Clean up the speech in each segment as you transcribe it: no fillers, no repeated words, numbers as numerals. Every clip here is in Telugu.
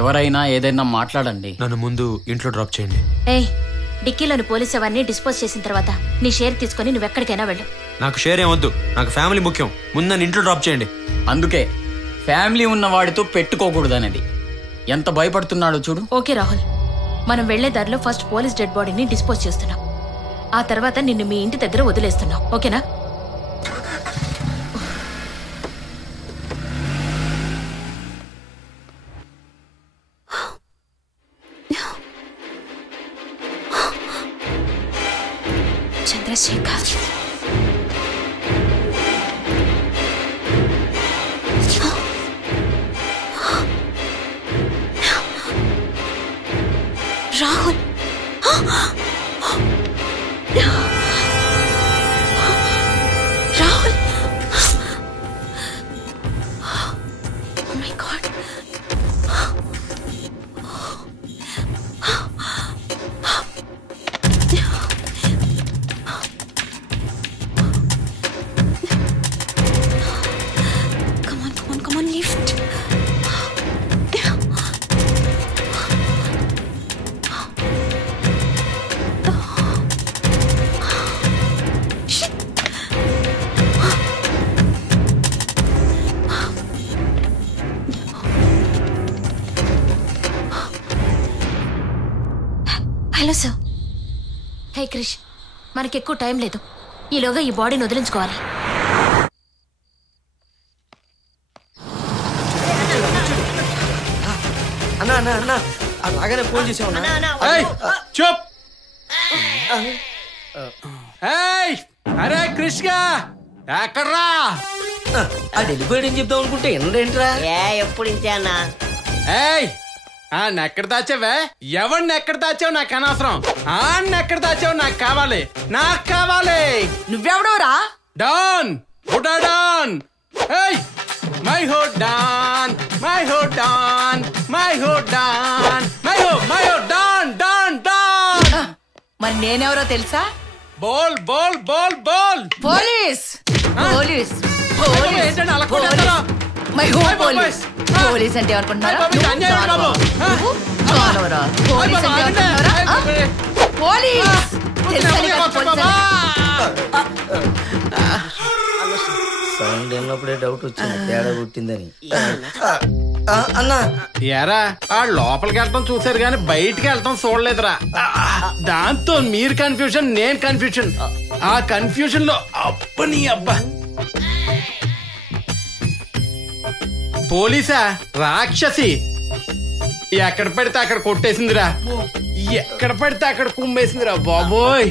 ఎవరైనా ఏదైనా మాట్లాడండి. నన్ను ముందు ఇంట్లో డ్రాప్ చేయండి. ఏయ్, డిక్కీలోని పోలీసు అవన్నీ డిస్పోజ్ చేసిన తర్వాత నీ షేర్ తీసుకొని నువ్వెక్కడికైనా వెళ్ళు. నాకు షేర్ ఏమొద్దు, నాకు ఫ్యామిలీ ముఖ్యం. ముందు నన్ను ఇంట్లో డ్రాప్ చేయండి. అందుకే ఫ్యామిలీ ఉన్న వాడితో పెట్టుకోకూడదనేది. ఎంత భయపడుతున్నాడో చూడు. ఓకే రాహుల్, మనం వెళ్లే దారిలో ఫస్ట్ పోలీస్ డెడ్ బాడీని డిస్పోజ్ చేస్తున్నాం. ఆ తర్వాత నిన్ను మీ ఇంటి దగ్గర వదిలేస్తున్నాం. ఓకేనా? Chandrashekhar, Rahul, Rahul, oh my God. Come on, lift. Hello sir. Hey Krish, మనకి ఎక్కువ టైం లేదు. ఈలోగా ఈ బాడీని వదిలించుకోవాలి. అన్నా అన్నా అన్నా రాగానే ఫోన్ చేసావు. అరే క్రిష్గా ఎక్కడ్రా? అది వెళ్ళిపోయాడని చెప్దాం అనుకుంటే ఏంట్రా? ఎప్పుడు ఇంతే అన్నా. ఎక్కడ దాచావే? ఎవరిని ఎక్కడ దాచావు నాకు అనవసరం. ఎక్కడ దాచావు నాకు కావాలి, నాకు కావాలి. నువ్వెవడోరా? డాన్, బుడా డాన్. మై హో డాన్, మై హో డాన్, మై హో డాన్, మై హో డాన్ డాన్ డాన్. మరి నేనెవరో తెలుసా? బోల్ బోల్ బోల్ బోల్. పోలీస్ పోలీస్ ఏంటంటే అలా కొట్టేస్తారా? మై హో పోలీస్. పోలీస్ అంటే అనుకుంటున్నారా? పోలీస్ అంటే అనుకుంటున్నారా? పోలీస్ సౌండ్ విన్నప్పుడే డౌట్ వచ్చింది, తేడా పుట్టిందని. అన్నా ఎరా ఆ లోపలికి వెళ్తాం చూసారు కానీ బయటికి వెళ్తాం చూడలేదురా. దాంతో మీరు కన్ఫ్యూజన్, నేను కన్ఫ్యూజన్. ఆ కన్ఫ్యూజన్ లో అబ్బని అబ్బా. పోలీసా రాక్షసి, ఎక్కడ పడితే అక్కడ కొట్టేసిందిరా, ఎక్కడ పడితే అక్కడ కుమ్మేసిందిరా బాబోయ్.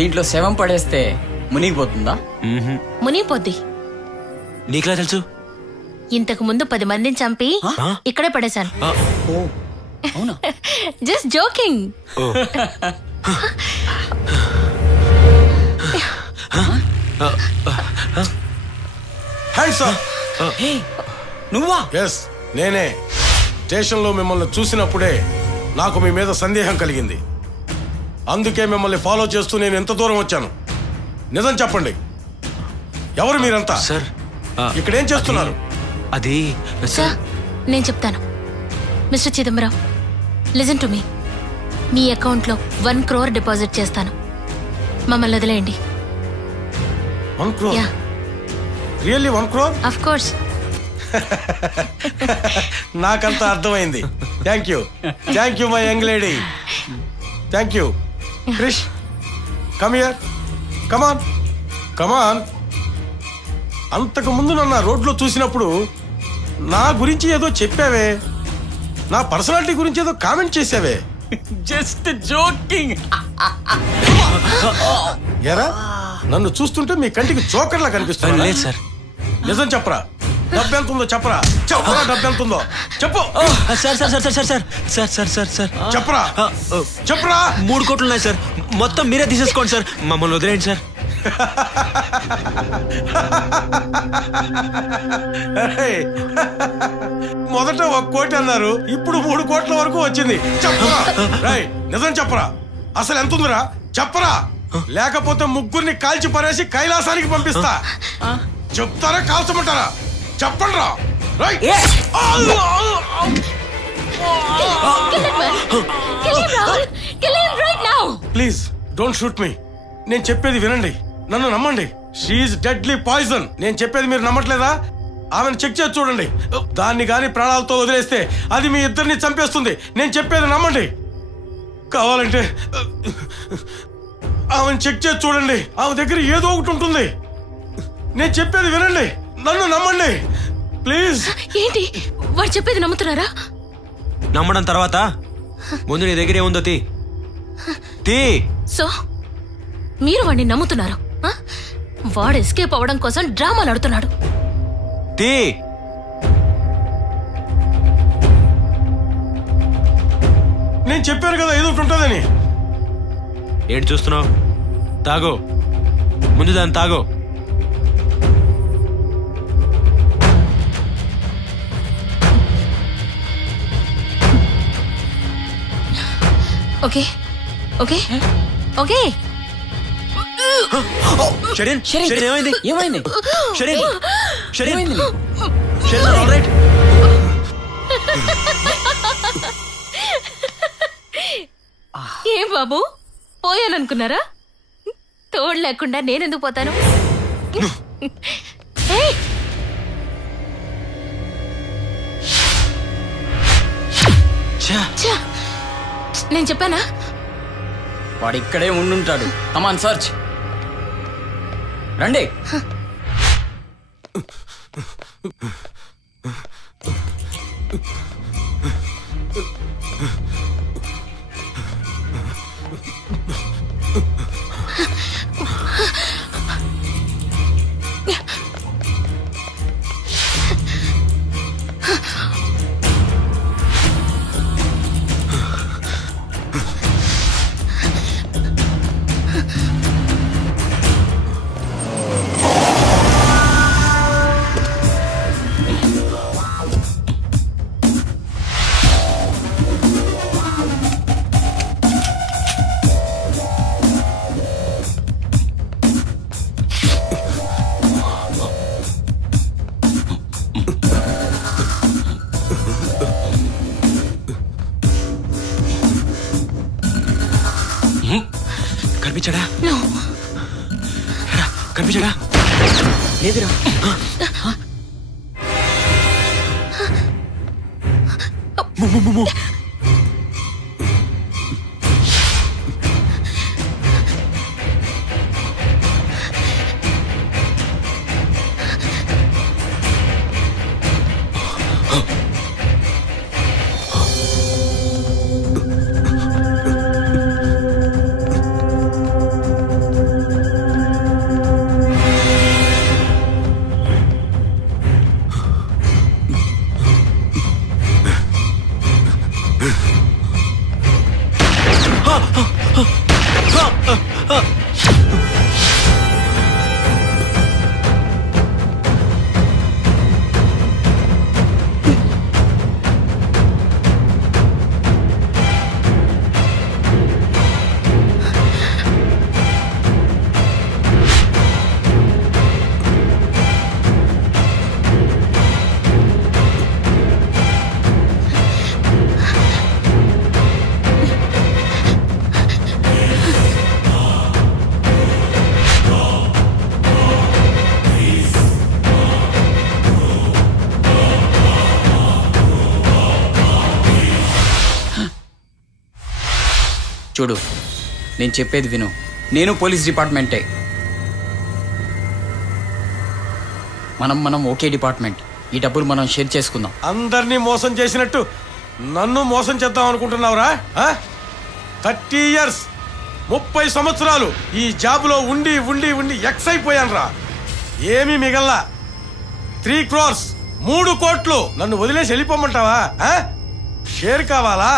దీంట్లో శవం పడేస్తే మునిగిపోతుందా? మునిగిపోద్ది. నీకులా తెలుసు? ఇంతకు ముందు 10 మందిని చంపి ఇక్కడే పడేశాను. Just joking. నువ్వా? ఎస్, నేనే. స్టేషన్లో మిమ్మల్ని చూసినప్పుడే నాకు మీ మీద సందేహం కలిగింది. అందుకే మిమ్మల్ని ఫాలో చేస్తూ నేను ఎంత దూరం వచ్చాను. నిజం చెప్పండి, ఎవరు మీరంతా? సార్ ఇక్కడేం చేస్తున్నారు? అది సార్ నేను చెప్తాను. Mister Chidambaram, listen to me. మీ అకౌంట్లో 1 crore డిపాజిట్ చేస్తాను. మమ్మల్ని వదిలేయండి. 1 crore? Really 1 crore? Of course. నాకంతా అర్థమైంది. Thank you my young lady. Thank you. Krish, come here. Come on. అంతకు ముందు నన్ను రోడ్లో చూసినప్పుడు నా గురించి ఏదో చెప్పావే, నా పర్సనాలిటీ గురించి ఏదో కామెంట్ చేసావే. Just joking. ఎరా, నన్ను చూస్తుంటే మీ కంటికి జోకర్లా కనిపిస్తుంది. లేదు సార్. నిజం చెప్పరా, డబ్బెంతుందో చెప్పరా. డబ్బెంతుందో చెప్పు. సార్ చెప్పరా 3 కోట్లు ఉన్నాయి సార్. మొత్తం మీరే తీసేసుకోండి సార్. మమ్మల్ని వదిలేండి సార్. మొదట 1 కోటి అన్నారు, ఇప్పుడు 3 కోట్ల వరకు వచ్చింది. చెప్పరా రై, నిజం చెప్పరా, అసలు ఎంత ఉందిరా చెప్పరా, లేకపోతే ముగ్గురిని కాల్చి పరేసి కైలాసానికి పంపిస్తా. చెప్తారా కాల్చమంటారా చెప్పండి రా. Please don't shoot me. నేను చెప్పేది వినండి, నన్ను నమ్మండి. She is deadly poison. నేను చెప్పేది మీరు నమ్మట్లేదా? ఆమెను చెక్ చేసి చూడండి. దాన్ని గాని ప్రాణాలతో వదిలేస్తే అది మీ ఇద్దరిని చంపేస్తుంది. నేను చెప్పేది నమ్మండి. కావాలంటే ఆమెను చెక్ చేసి చూడండి, ఆమె దగ్గర ఏదో ఒకటి ఉంటుంది. నేను చెప్పేది వినండి, నన్ను నమ్మండి ప్లీజ్. ఏంటి వాడు చెప్పేది నమ్ముతున్నారా? నమ్మడం తర్వాత ముందు నీ దగ్గర ఏముందో తీ. సో మీరు వాడిని నమ్ముతున్నారు? వాడు ఎస్కేప్ అవ్వడం కోసం డ్రామాలు ఆడుతున్నాడు. తీ. నేను చెప్పాను కదా ఏదో ఒకటి ఉంటుందని. ఏంటి చూస్తున్నావు? తాగో, ముందు దాన్ని తాగో. Okay okay okay. Shareen, Shareen ఏమైంది? ఏమైంది? Shareen, Shareen, Shareen all right? ఏం బాబు పోయాననుకున్నారా? తోడు లేకుండా నేనెందుకు పోతాను? నేను చెప్పానా? వాడు ఇక్కడే ఉండుంటాడు. కమాన్ సర్చ్. రండి. కనిపించాడా? కనిపించాడా? లేదురా. చూడు, నేను చెప్పేది విను. నేను పోలీస్ డిపార్ట్మెంటే. మనం ఒకే డిపార్ట్మెంట్. ఈ డబ్బులు మనం షేర్ చేసుకుందాం. అందరినీ మోసం చేసినట్టు నన్ను మోసం చేద్దాం అనుకుంటున్నావురా? 30 years 30 సంవత్సరాలు ఈ జాబులో ఉండి ఉండి ఉండి ఎక్స్ అయిపోయాను రా. ఏమీ మిగల్లా. 3 crores 3 కోట్లు. నన్ను వదిలేసి వెళ్ళిపోమంటావా? షేర్ కావాలా?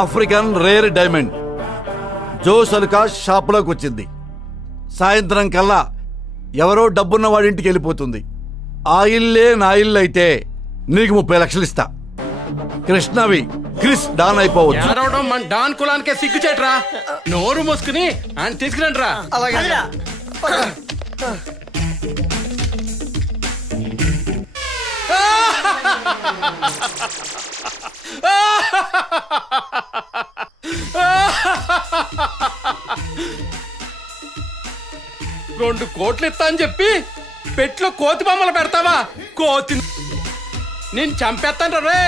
African rare diamond Jos Alukkas షాప్లోకి వచ్చింది. సాయంత్రం కల్లా ఎవరో డబ్బున్న వాడి ఇంటికి వెళ్ళిపోతుంది. ఆ ఇల్లే నా ఇల్లు అయితే నీకు 30 లక్షలు ఇస్తా. కృష్ణవి క్రిస్ డాన్ అయిపోవచ్చు. ఏడవడం మన డాన్ కులానికే సిగ్గుచేట్రా. నోరు మూసుకుని ఆయన తీసుకురండి రా. $2 కోట్లు ఇస్తా అని చెప్పి పెట్లో కోతి బొమ్మలు పెడతావా? కోతి నేను చంపేస్తాను రే.